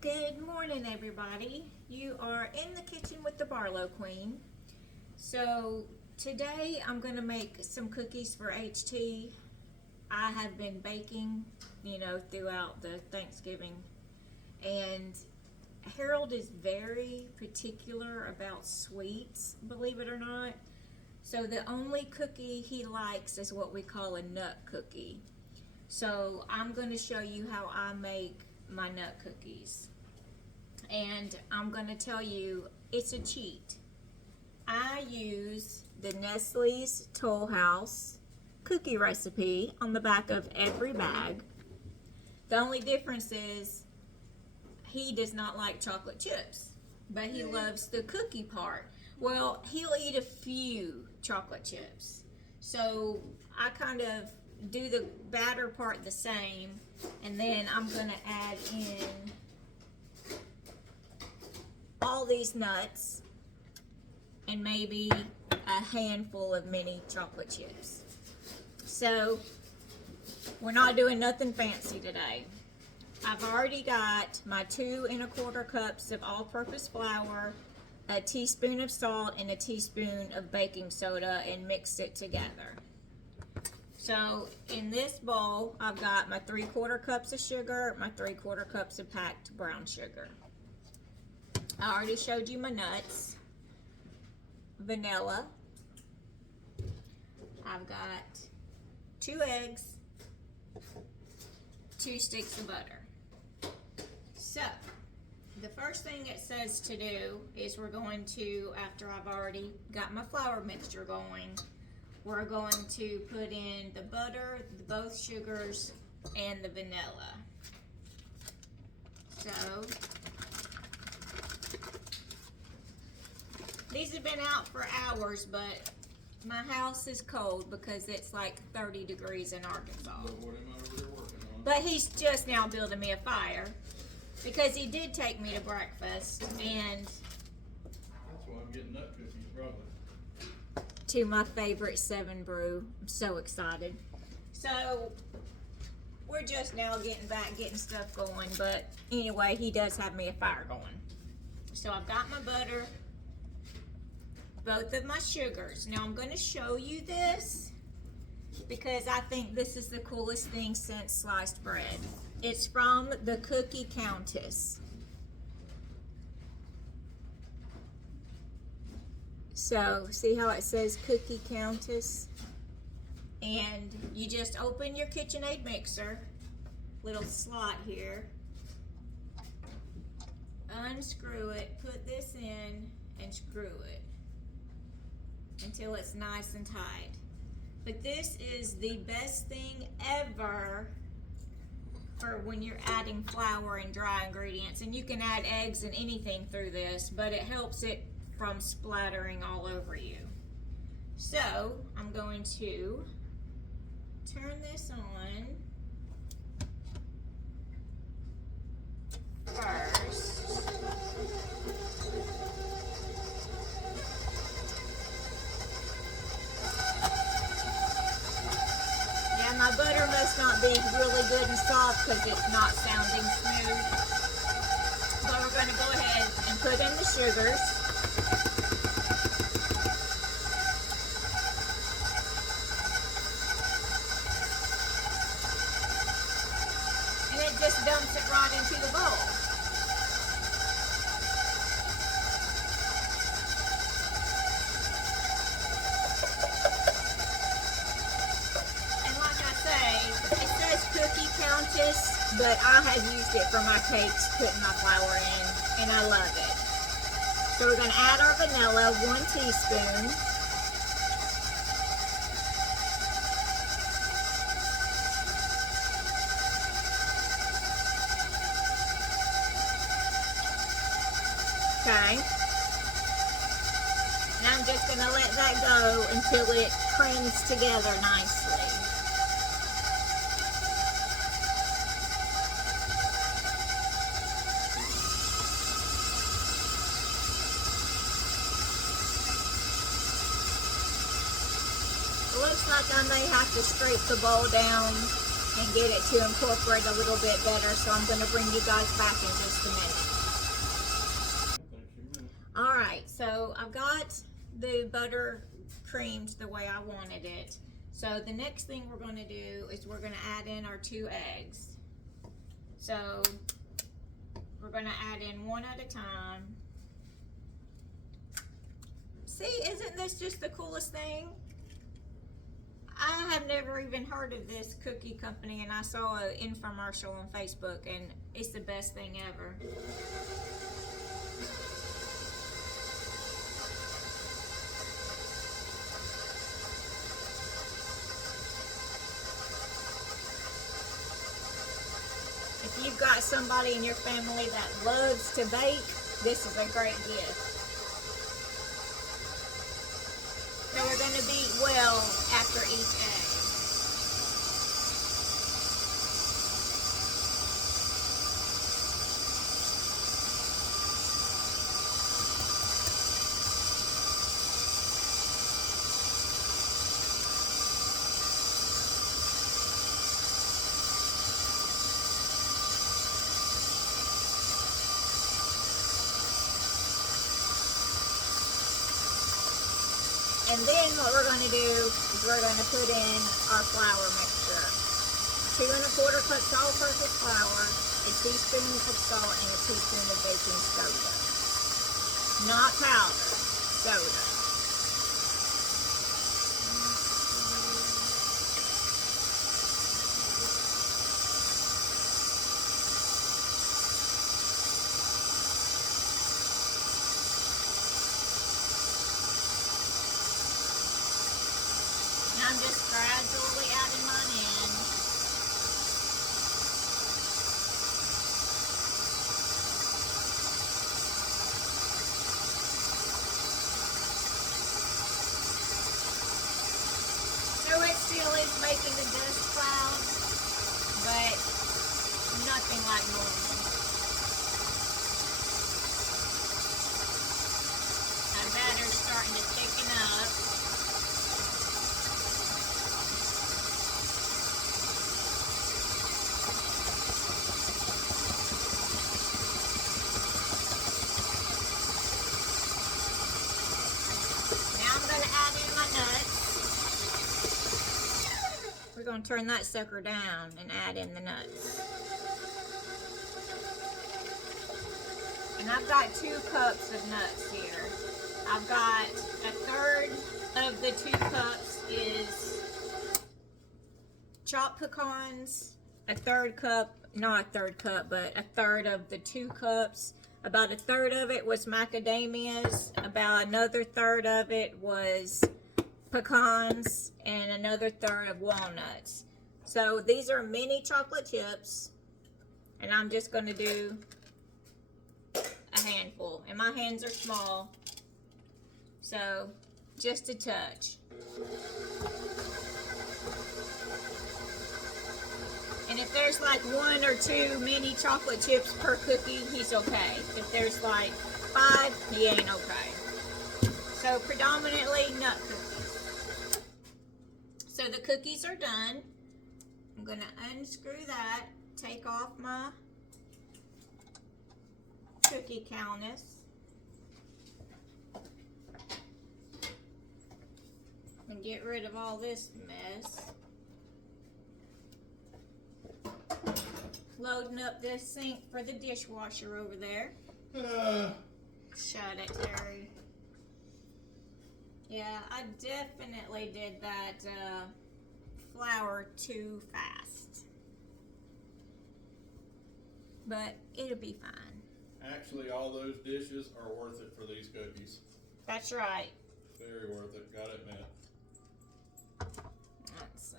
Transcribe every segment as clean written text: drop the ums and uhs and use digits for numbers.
Good morning, everybody. You are in the kitchen with the Barlow Queen. So today I'm going to make some cookies for HT. I have been baking, throughout the Thanksgiving. And Harold is very particular about sweets, believe it or not. So the only cookie he likes is what we call a nut cookie. So I'm going to show you how I make my nut cookies. And I'm going to tell you, it's a cheat. I use the Nestle's Toll House cookie recipe on the back of every bag. The only difference is he does not like chocolate chips, but he loves the cookie part. Well, he'll eat a few chocolate chips. So I kind of do the batter part the same, and then I'm going to add in all these nuts and maybe a handful of mini chocolate chips. So we're not doing nothing fancy today. I've already got my 2 1/4 cups of all-purpose flour, a teaspoon of salt, and a teaspoon of baking soda, and mixed it together. So in this bowl, I've got my 3/4 cups of sugar, my 3/4 cups of packed brown sugar. I already showed you my nuts, vanilla. I've got 2 eggs, 2 sticks of butter. So the first thing it says to do is we're going to, after I've already got my flour mixture going, we're going to put in the butter, both sugars, and the vanilla. So these have been out for hours, but my house is cold because it's like 30 degrees in Arkansas. But he's just now building me a fire because he did take me to breakfast, and that's why I'm getting nut cookies, probably. To my favorite 7 Brew. I'm so excited. So we're just now getting stuff going, but anyway, he does have me a fire going. So I've got my butter, both of my sugars. Now I'm going to show you this because I think this is the coolest thing since sliced bread. It's from the Cookie Countess. So see how it says Cookie Countess? And you just open your KitchenAid mixer, little slot here, unscrew it, put this in, and screw it until it's nice and tight. But this is the best thing ever for when you're adding flour and dry ingredients. And you can add eggs and anything through this, but it helps it from splattering all over you. So I'm going to turn this on first. My butter must not be really good and soft because it's not sounding smooth. But we're going to go ahead and put in the sugars. And it just dumps it right into the bowl. Cookie Countess, but I have used it for my cakes, putting my flour in, and I love it. So we're going to add our vanilla, 1 teaspoon. Okay. And I'm just going to let that go until it creams together nicely. Looks like I may have to scrape the bowl down and get it to incorporate a little bit better. So I'm going to bring you guys back in just a minute. All right, so I've got the butter creamed the way I wanted it. So the next thing we're going to do is we're going to add in our 2 eggs. So we're going to add in one at a time. See, isn't this just the coolest thing? I have never even heard of this cookie company, and I saw an infomercial on Facebook, and it's the best thing ever. If you've got somebody in your family that loves to bake, this is a great gift. So we're going to beat well after each egg. And then what we're going to do is we're going to put in our flour mixture. 2 1/4 cups all-purpose flour, a teaspoon of salt, and a teaspoon of baking soda. Not powder, soda. I'm just gradually adding mine in. So it still is making the dust cloud, but nothing like normal. My batter's starting to thicken up. We're going to turn that sucker down and add in the nuts. And I've got 2 cups of nuts here. I've got 1/3 of the 2 cups is chopped pecans, 1/3 cup, not 1/3 cup, but 1/3 of the 2 cups. About 1/3 of it was macadamias, about another 1/3 of it was pecans, and another 1/3 of walnuts. So these are mini chocolate chips, and I'm just going to do a handful, and my hands are small, so just a touch. And if there's like 1 or 2 mini chocolate chips per cookie, he's okay. If there's like 5, he ain't okay. So predominantly nut cookies. So the cookies are done. I'm going to unscrew that, take off my cookie countess, and get rid of all this mess. Loading up this sink for the dishwasher over there. Shut it, Terry. Yeah, I definitely did that flour too fast. But it'll be fine. Actually, all those dishes are worth it for these cookies. That's right. Very worth it, gotta admit. Let's see.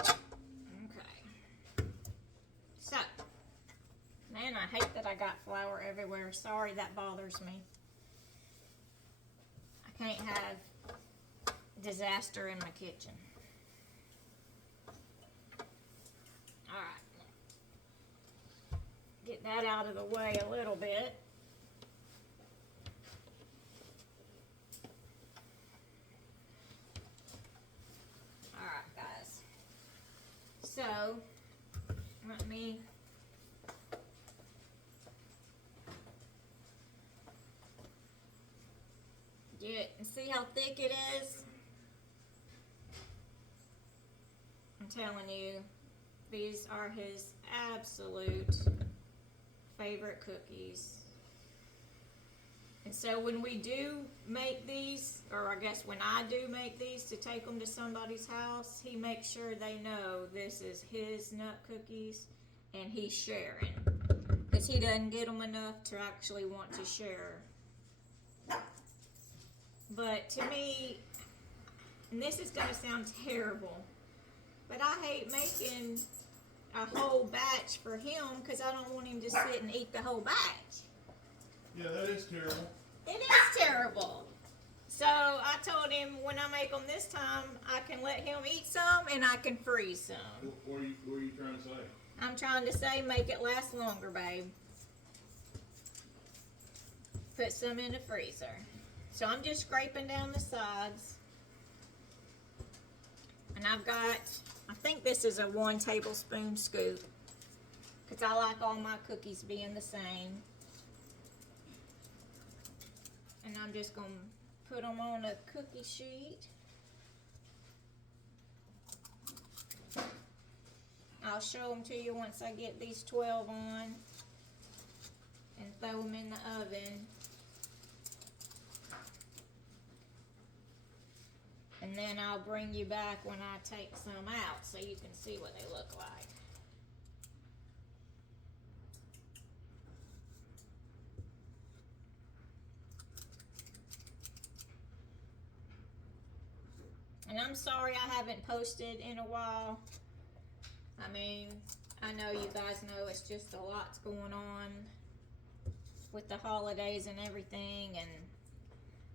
Okay. So, man, I hate that I got flour everywhere. Sorry, that bothers me. I can't have disaster in my kitchen. Alright. Get that out of the way a little bit. Let me get and see how thick it is. I'm telling you, these are his absolute favorite cookies. And so when we do make these, or I guess when I do make these to take them to somebody's house, he makes sure they know this is his nut cookies and he's sharing. Because he doesn't get them enough to actually want to share. But to me, and this is going to sound terrible, but I hate making a whole batch for him because I don't want him to sit and eat the whole batch. Yeah, that is terrible. It is terrible. So I told him when I make them this time, I can let him eat some and I can freeze some. What are you trying to say? I'm trying to say make it last longer, babe. Put some in the freezer. So I'm just scraping down the sides. And I've got, I think this is a 1 tablespoon scoop. Because I like all my cookies being the same. And I'm just going to put them on a cookie sheet. I'll show them to you once I get these 12 on. And throw them in the oven. And then I'll bring you back when I take some out so you can see what they look like. And I'm sorry I haven't posted in a while. I mean, I know you guys know it's just a lot's going on with the holidays and everything, and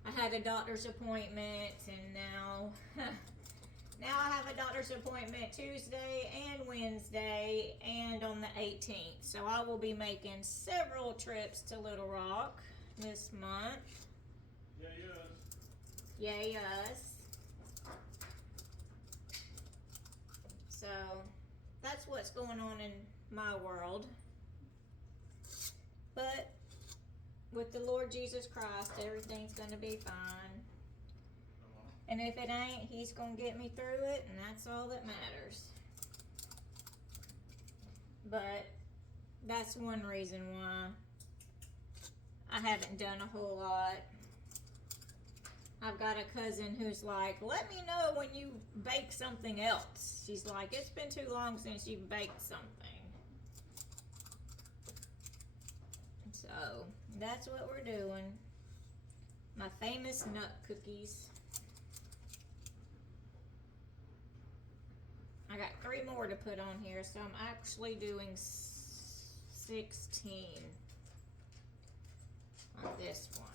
I had a doctor's appointment, and now I have a doctor's appointment Tuesday and Wednesday and on the 18th. So I will be making several trips to Little Rock this month. Yay us. So that's what's going on in my world. But with the Lord Jesus Christ, everything's going to be fine. And if it ain't, he's going to get me through it, and that's all that matters. But that's one reason why I haven't done a whole lot. I've got a cousin who's like, let me know when you bake something else. She's like, it's been too long since you baked something. So that's what we're doing. My famous nut cookies. I got 3 more to put on here, so I'm actually doing 16 on this one.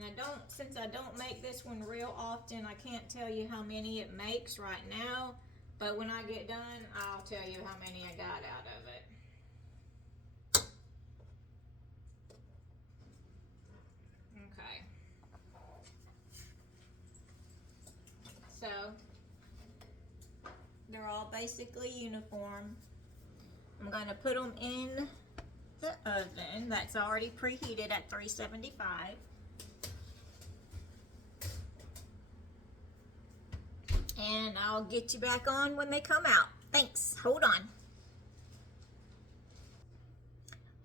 And since I don't make this one real often, I can't tell you how many it makes right now, but when I get done, I'll tell you how many I got out of it. Okay. So, they're all basically uniform. I'm going to put them in the oven that's already preheated at 375. And I'll get you back on when they come out. Thanks. Hold on.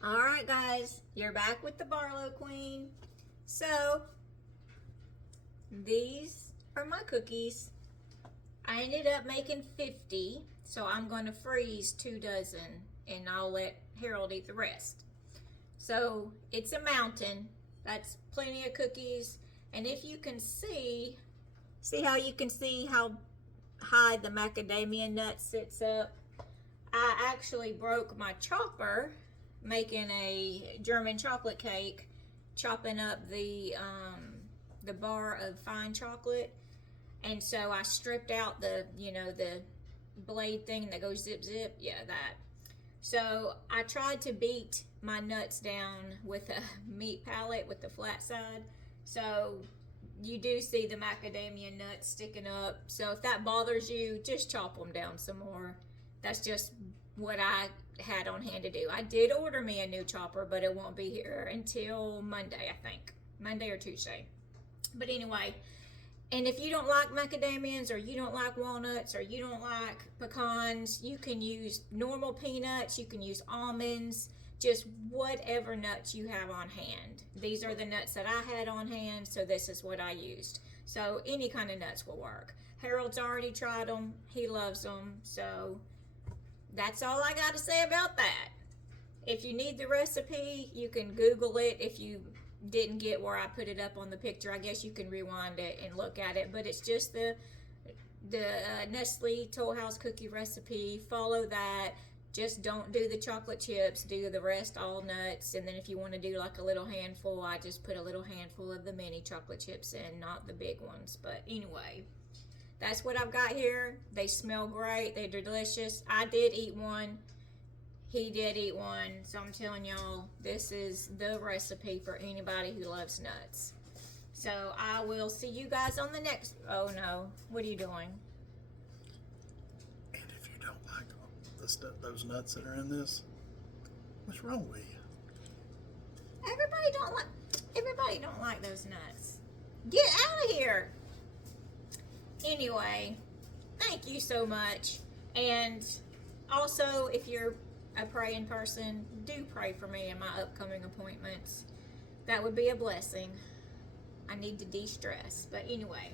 Alright guys, you're back with the Barlow Queen. So, these are my cookies. I ended up making 50, so I'm going to freeze 2 dozen and I'll let Harold eat the rest. So, it's a mountain. That's plenty of cookies. And if you can see how you can see how high the macadamia nut sits up? I actually broke my chopper making a German chocolate cake, chopping up the bar of fine chocolate. And so I stripped out the blade thing that goes zip zip, yeah, that. So I tried to beat my nuts down with a meat pallet with the flat side. So you do see the macadamia nuts sticking up. So if that bothers you, just chop them down some more. That's just what I had on hand to do. I did order me a new chopper, but it won't be here until Monday, I think. Monday or Tuesday. But anyway, and if you don't like macadamias, or you don't like walnuts, or you don't like pecans, you can use normal peanuts, you can use almonds, just whatever nuts you have on hand. These are the nuts that I had on hand, so this is what I used. So any kind of nuts will work. Harold's already tried them. He loves them. So that's all I got to say about that. If you need the recipe, you can Google it. If you didn't get where I put it up on the picture, I guess you can rewind it and look at it. But it's just the Nestle Toll House cookie recipe. Follow that. Just don't do the chocolate chips. Do the rest all nuts. And then if you want to do like a little handful, I just put a little handful of the mini chocolate chips in, not the big ones. But anyway, that's what I've got here. They smell great. They're delicious. I did eat one. He did eat one. So I'm telling y'all, this is the recipe for anybody who loves nuts. So I will see you guys on the next... Oh no. What are you doing? And if you don't like those nuts that are in this, what's wrong with you? Everybody don't like those nuts. Get out of here. Anyway, thank you so much. And also, if you're a praying person, do pray for me in my upcoming appointments. That would be a blessing. I need to de-stress. But anyway,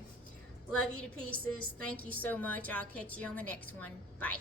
love you to pieces. Thank you so much. I'll catch you on the next one. Bye.